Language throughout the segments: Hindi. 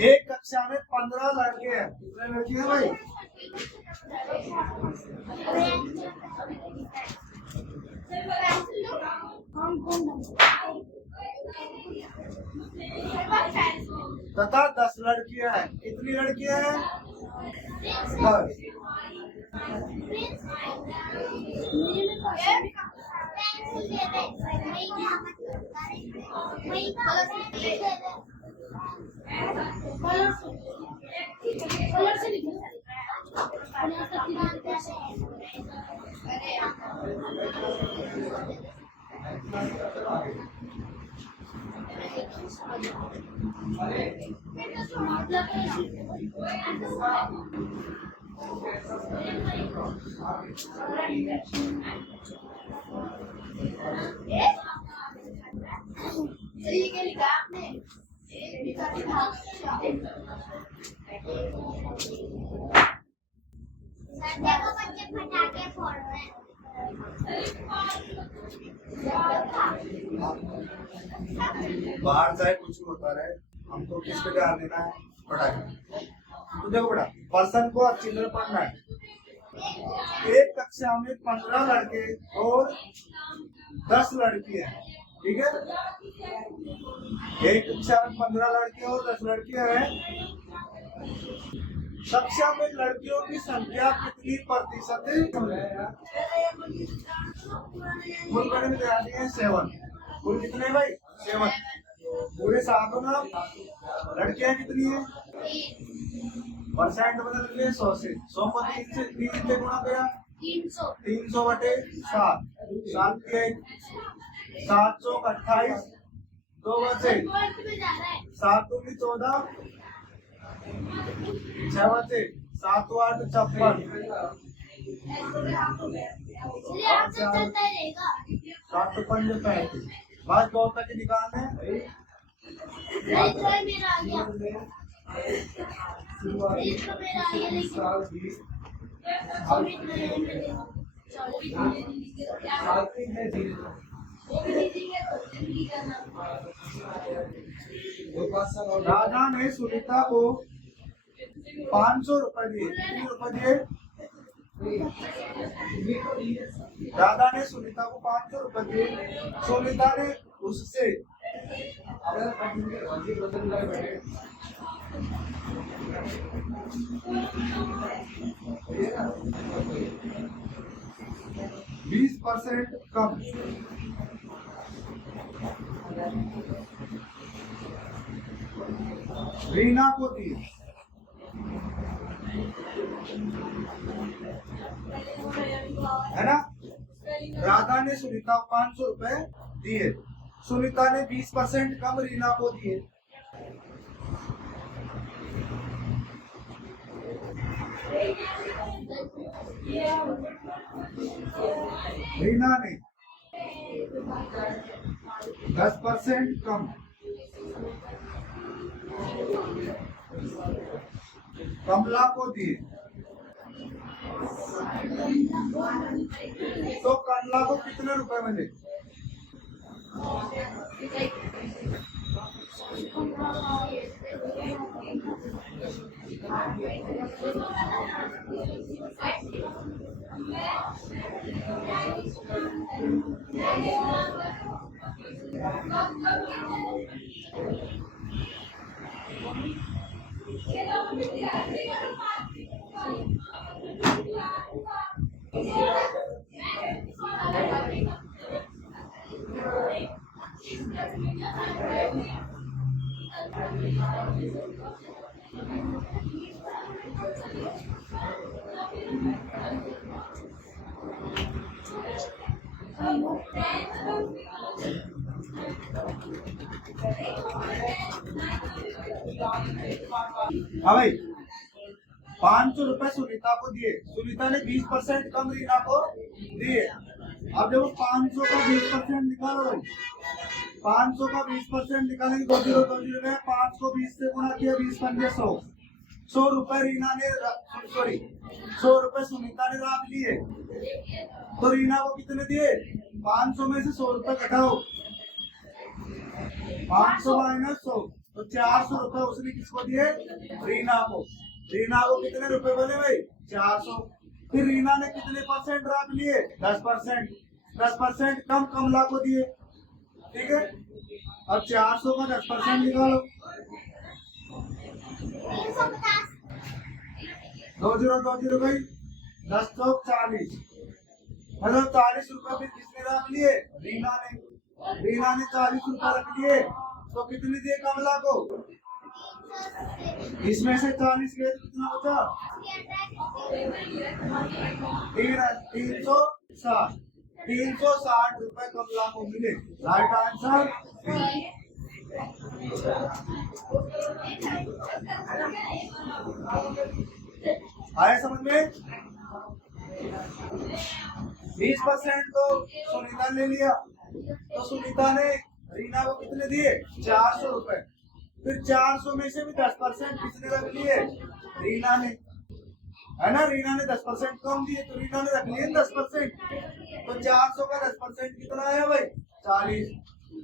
एक कक्षा में 15 लड़के हैं, कितने लड़की है भाई? तथा 10 लड़कियां हैं, कितनी लड़कियां हैं? 10। पटाखे फोड़ रहे हैं। बाहर चाहे कुछ भी होता रहे, हमको किस पे ध्यान देना है? पढ़ाई। तो देखो बेटा, पर्सन को अच्छी तरह पढ़ना है। एक कक्षा में 15 लड़के और 10 लड़कियां हैं, ठीक है? एक कक्षा में 15 लड़के और 10 लड़कियां हैं। कक्षा में लड़कियों की संख्या कितनी प्रतिशत है? कुल में 7। कुल कितने भाई? 7। पूरे 7 ना, लड़कियां कितनी है? परसेंट बदल लिए 100 से। 100 को 3 से गुणा किया 300 बटे 7। 7 के 7 चौक 28, 2 बचे 7 दूनी 14, 6 बचे 7 8 56, 7 5 35। बात 2 तक की निकालने हैं। राधा ने सुनीता को 500 रुपए दिए। कितने रुपए दिए? राधा ने सुनीता को 500 रुपए दिए। सुनीता ने उससे 20% कम रीना को दिए। है ना? राधा ने सुनीता को 500 रुपए दिए। सुनीता ने 20% कम रीना को दिए। रीना ने 10% कम कमला को दिए। तो कमला को कितने रुपए मिले? हाँ भाई, 500 रुपए सुनीता को दिए। सुनीता ने 20% कम रीना को दिए। अब जब 500 का 20% निकालो, 500 का 20% निकालेंगे 2 0 2 0 में 5 को 20 से गुणा किया, 20 पंजे 100, ₹100 रीना ने सॉरी 100 रुपए सुनीता ने रख लिए, तो रीना को कितने दिए? 500 में से 100 रुपए घटाओ, 500 माइनस 100, तो 400 रुपए उसने किसको दिए? रीना को। रीना को कितने रुपए बोले भाई? 400। फिर रीना ने कितने परसेंट रख लिए? 10%। 10% कम कमला को दिए, ठीक है। अब 400 का 10% निकालो, 350 20 भाई 10 चौक 40, मतलब 40 रुपए फिर किसने रख लिए? रीना ने। रीना ने 40 रुपए रख लिए, तो कितने दिए कमला को? इसमें से 40 गए तो कितना बचा? 360। 360 रुपए कमला को मिले। Right answer. आया समझ में? 20% तो सुनीता ने लिया, तो सुनीता ने रीना को कितने दिए? 400 रुपए। फिर 400 में से भी 10% किसने रख लिए? रीना ने, है ना। रीना ने 10% कम दिए, तो रीना ने रख लिए 10%। तो 400 का 10% कितना आया भाई? 40।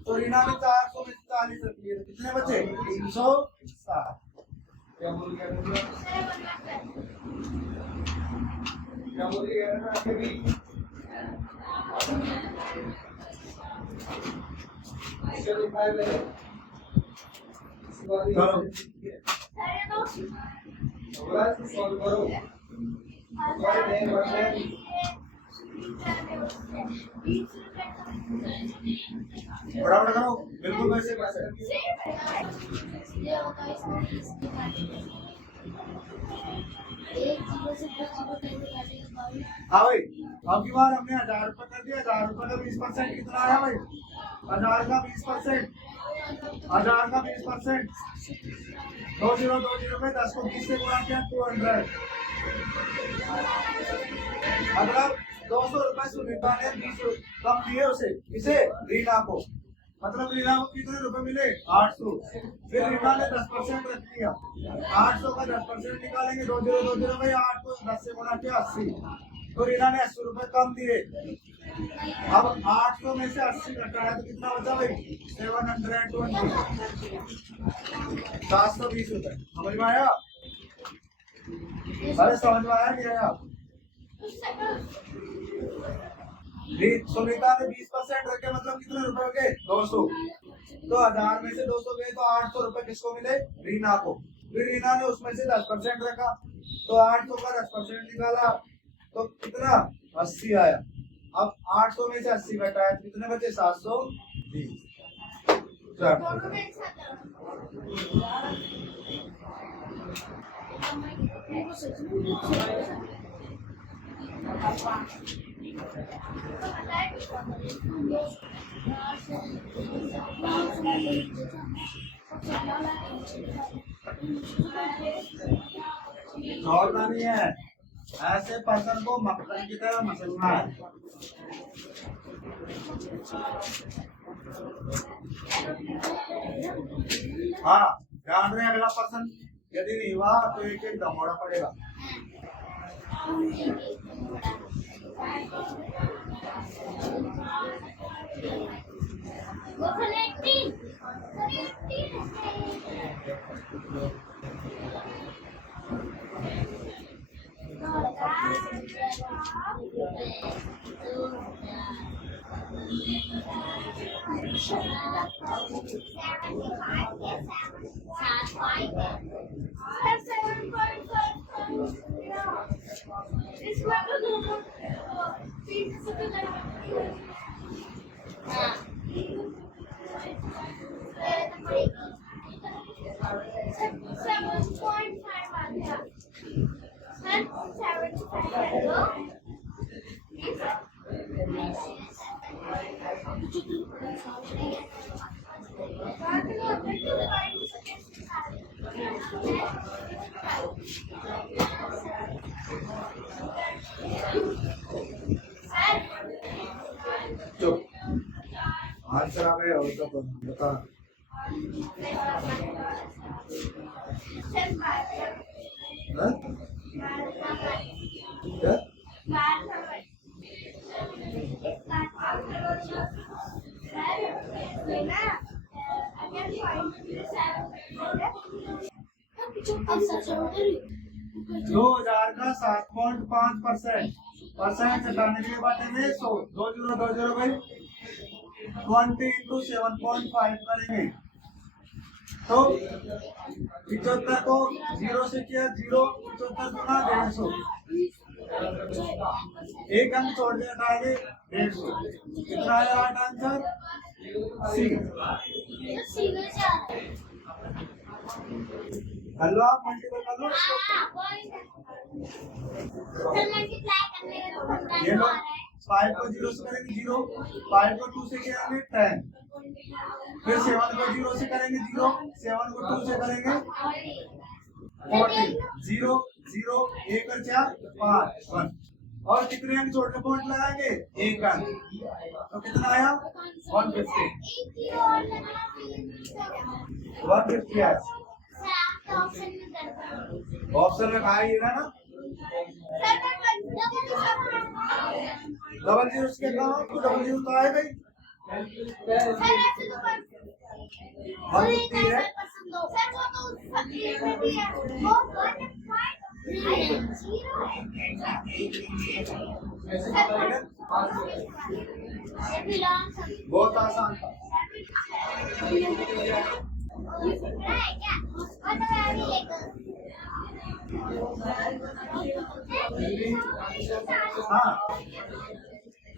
तो रीना ने 400 में से 40 रख लिए, तो कितने बचे? 360। क्या बोल गया? बड़ा करो, बिल्कुल वैसे वैसे। हाँ भाई, अब की बार हमने 1000 रुपए कर दिया। 1000 रुपए का 20% कितना आया भाई? 1000 का 20%, 1000 का 20%, 2020 में 10 को 20 से गुणा किया 200। मतलब 200 रुपए सुनीता ने 20 कम दिए उसे, इसे रीना को। मतलब रीना को कितने रुपए मिले? 800। फिर रीना ने 10% रख दिया, 800 का 10% निकालेंगे। 2020 भाई 8 को 10 से गुणा किया 80, तो रीना ने 80 रुपए कम दिए। अब 800 में से 80 घटाया तो कितना बचा भाई? 720, 720 रुपए। समझ में आया? अरे समझ में आया नहीं आया? सुनीता ने 20% रखे, मतलब कितने रुपए हो गए? 200। तो 1000 में से 200 गए, तो 800 रुपए किसको मिले? रीना को। फिर रीना ने उसमें से 10% रखा, तो 800 का 10% निकाला, तो कितना? 80 आया। अब 800 में से 80 घटाया तो कितने बचे? 720। छोड़ना नहीं है, ऐसे पर्सन को मक्खन की तरह मसलना है। हाँ ध्यान रहे, अगला पर्सन यदि नहीं हुआ तो एक एक दमोड़ा पड़ेगा। चुप, आंसर आ गया और तो बता। हाँ? क्या? दो हजार का 7.5% परसेंट घटाने के लिए बांटेंगे 100 2 जीरो भाई 20 इंटू 7.5 करेंगे तो 75 को जीरो से किया 0 75 गुना 150 एक अंक छोड़ दिया हटाएंगे 150 कितना आया राइट आंसर सी हेलो आप मल्टीपल कर लो ये लो 5 को 0 से करेंगे 0 5 को 2 से करेंगे 10 फिर 7 को 0 से करेंगे 0 7 को 2 से करेंगे 40 0 0 1 और 4 5 1 और कितने अंक छोड़ के पॉइंट लगाएंगे एक अंक तो कितना आया 150 आया ऑप्शन में कहा ही ना डबल जीरो के कहा तो डबल जीरो तो आएगा ही 150 है बहुत आसान था हाँ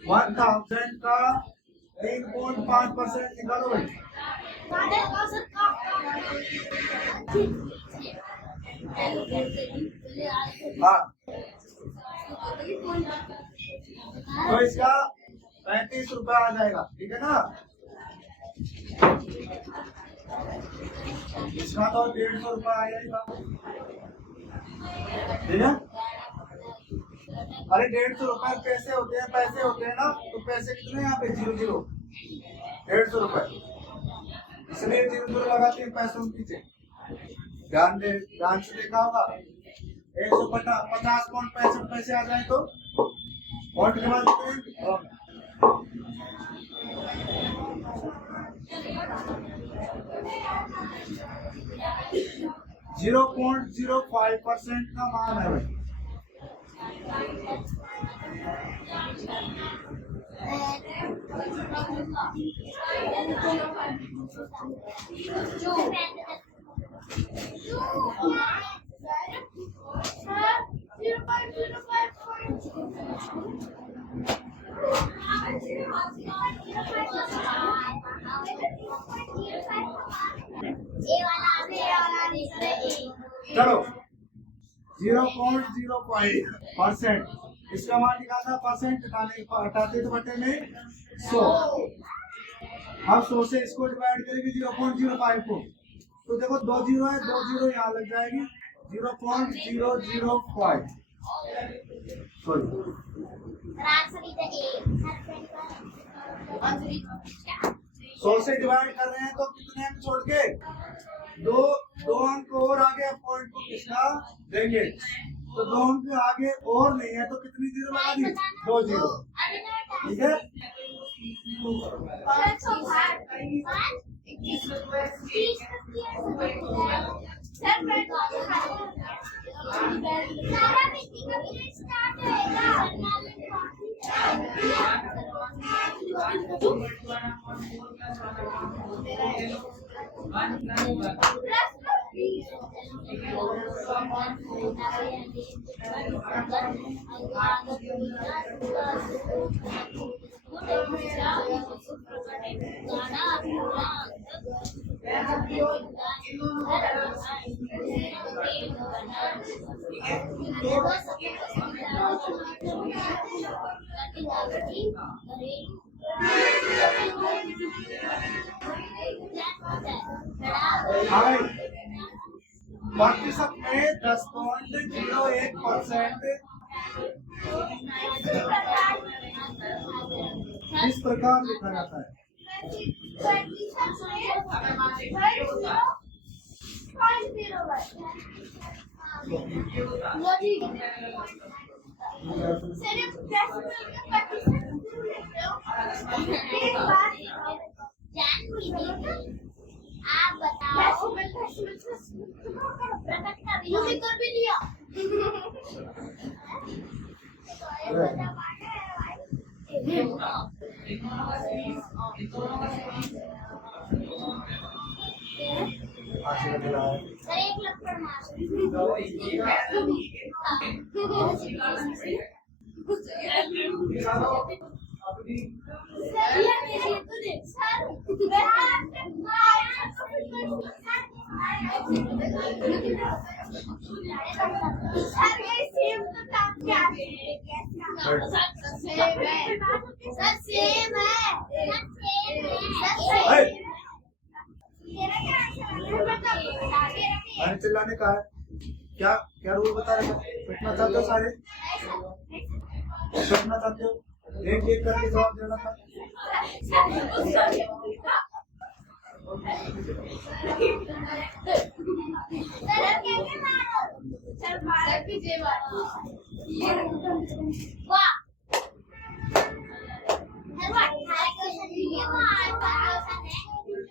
1000 का 3.5% निकालो भाई हाँ तो इसका 35 रुपया आ जाएगा ठीक है ना इसका तो 150 रुपया आ जाएगा ठीक है अरे 150 रुपए पैसे होते हैं ना तो पैसे कितने यहाँ पे 0 150 रुपए इसलिए 0 लगाते हैं पैसों के पीछे ध्यान से देखा होगा 150.65 पैसे आ जाए तो पॉइंट के बाद कितने 0.05% का मान है भाई चलो 0.05% इसका मान निकालना परसेंट हटाते तो बटे में 100 अब 100 से इसको डिवाइड करेंगे 0.05 को तो देखो 2 जीरो है 2 जीरो यहाँ लग जाएगी 0.005 सॉरी 100 से डिवाइड कर रहे हैं तो कितने अंक छोड़ के दो अंक और आगे पॉइंट को किसका देंगे तो 2 अंक आगे और नहीं है तो कितनी जीरो लगा दी 2 जीरो ठीक है प्रतिशत में 10.01% इस प्रकार लिखा जाता है वो ठीक है। सिर्फ 10% एक बात जान हुई थी। आप बताओ। मुझे कर भी लिया। सर एक लपड़ मैंने चिल्लाने का है क्या क्या रूल बता रहे हो पिटना चाहते हो सारे पिटना चाहते हो एक एक करके जवाब देना था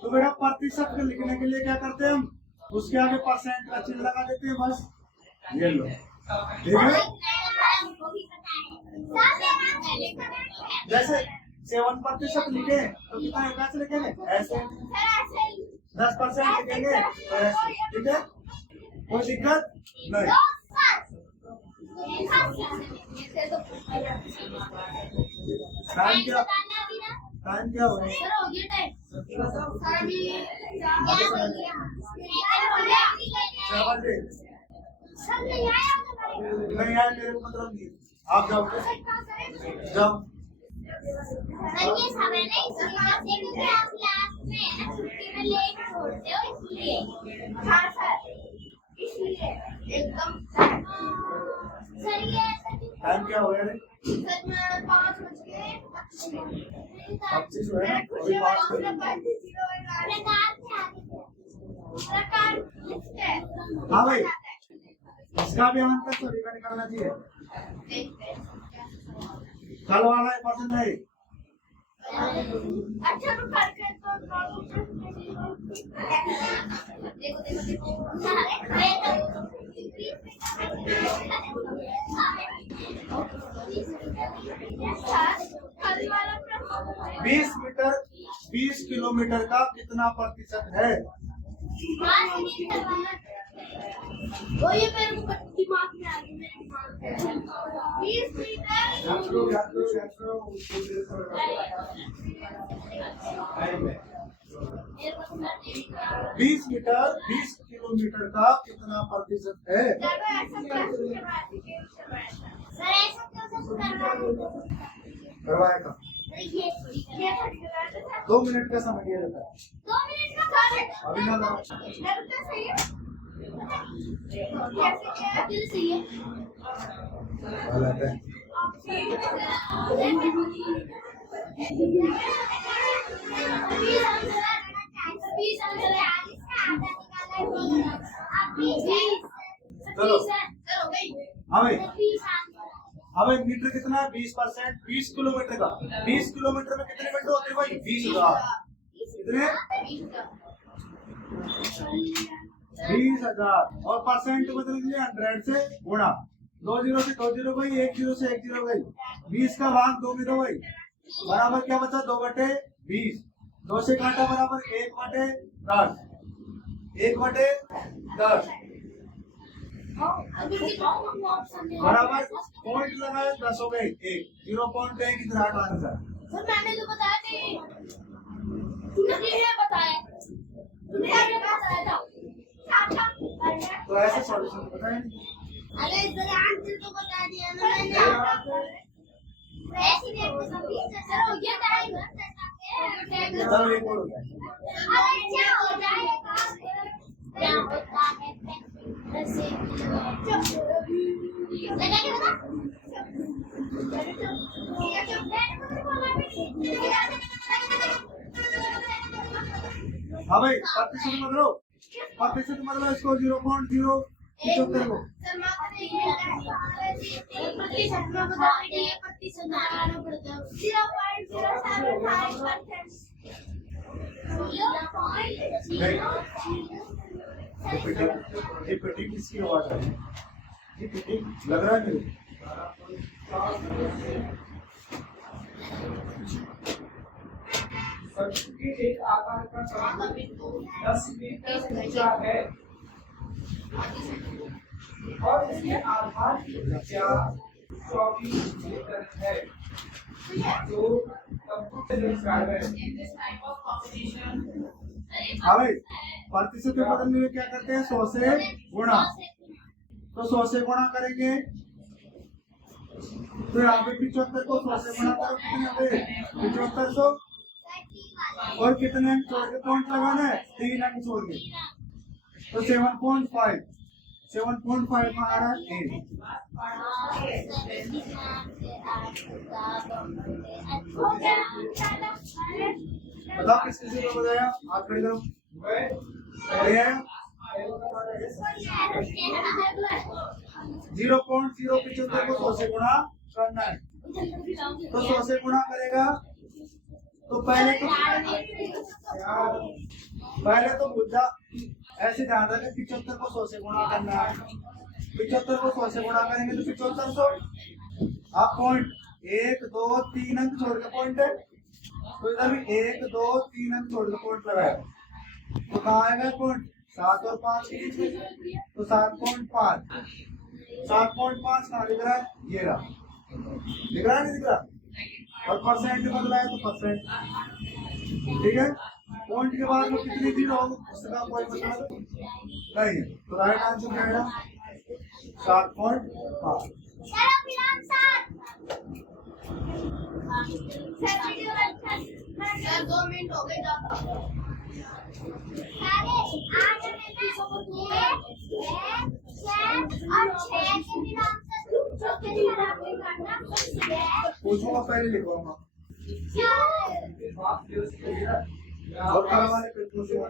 तो बेटा प्रतिशत को लिखने के लिए क्या करते हैं हम उसके आगे परसेंट का चिन्ह लगा देते हैं बस ये लो ठीक है जैसे 7% लिखे तो कितना कैसे लिखेंगे ऐसे 10% लिखेंगे तो ऐसे ठीक है कोई दिक्कत नहीं टाइम क्या हो गया नहीं आया मेरे को मतलब नहीं आप जाओ जाओ सर ये समय नहीं क्योंकि आप क्लास में छुट्टी में लेट छोड़ते हो इसलिए हाँ सर इसलिए एकदम सर ये टाइम क्या हो गया रे सर मैं 5:25 हुए ना अभी 5 प्रकार लिखते हैं हाँ भाई इसका भी अंतर तो निकालना चाहिए कल वाला पसंद नहीं अच्छा तो करके तो देखो बीस मीटर 20 किलोमीटर का कितना प्रतिशत है वो ये मेरे को दिमाग में आ गया मेरे दिमाग में 20 मीटर 20 मीटर 20 किलोमीटर का कितना प्रतिशत है करवाएगा 2 मिनट का समय दिया जाता है 2 मिनट का अभी ना लगाओ। सही है कैसे सही है गलत है हाँ भाई हाँ भाई मीटर कितना है 20% 20 किलोमीटर का 20 किलोमीटर में कितने मीटर होते हैं भाई 20,000 कितने 20,000 और परसेंट बदल दिए 100 से गुणा 2 0 से 2 0 भाई 1 0 से 1 0 भाई 20 का भाग 2 में दो भाई बराबर क्या बचा 2/20 2 से काटा बराबर 1/10 1/10 बराबर पॉइंट लगाए 10 हो गए 1 0.1 इधर आंसर सर मैंने तो बताया नहीं तूने बताया बताया था तो ऐसे सॉल्यूशन बताएं अरे जरा आंसर तो बता दिया ना मैंने ऐसे नहीं सर हो गया टाइम चलो एक और हो गया अरे क्या हो जाएगा क्या होता है ऐसे लगा के बता हाँ भाई प्रतिशत मतलब इसको 0.0 75 को ये फिटिंग किसकी आवाज है? ये फिटिंग लग रहा है मुझे। सर्किट एक आकार का चाकू 10 मीटर ऊंचा है और इसके आधार की त्रिज्या 24 मीटर है जो कंप्यूटर डिस्क्राइब है। हाँ भाई, प्रतिशत में बदलने में क्या करते हैं? 100 से गुणा। तो 100 से गुणा करेंगे तो यहाँ पे 75 को 100 से गुणा करो, कितने पे 7500 और कितने अंक छोड़ के पॉइंट लगाना है? 3 अंक छोड़ के। तो 7.5 में आ रहा है 8। बताओ किस किसी को बताया? हाथ खड़े करो। बढ़िया है। 0.075 को 100 से गुणा करना है। तो 100 से गुणा करेगा तो पहले तो मुद्दा ऐसे ध्यान रखें, 75 को 100 से गुणा करना है। 75 को 100 से गुणा करेंगे तो 7500। आप पॉइंट 1 2 3 अंक छोड़ के पॉइंट है, तो इधर भी 1 2 3 अंक छोड़ के पॉइंट लगाया। तो कहाँ आएगा पॉइंट? 7 और 5 के बीच में, तो 7.5 कहाँ दिख रहा है? ये रहा। दिख रहा है नहीं दिख रहा? और परसेंट बदला है तो परसेंट। ठीक है, पॉइंट के बाद में कितनी जीरो होगी उसका कोई मतलब नहीं है। तो राइट आंसर क्या है? 7.5। सर 2 मिनट हो गए। पूछूंगा पहले लिखवाऊंगा और कल वाले पे पूछूंगा।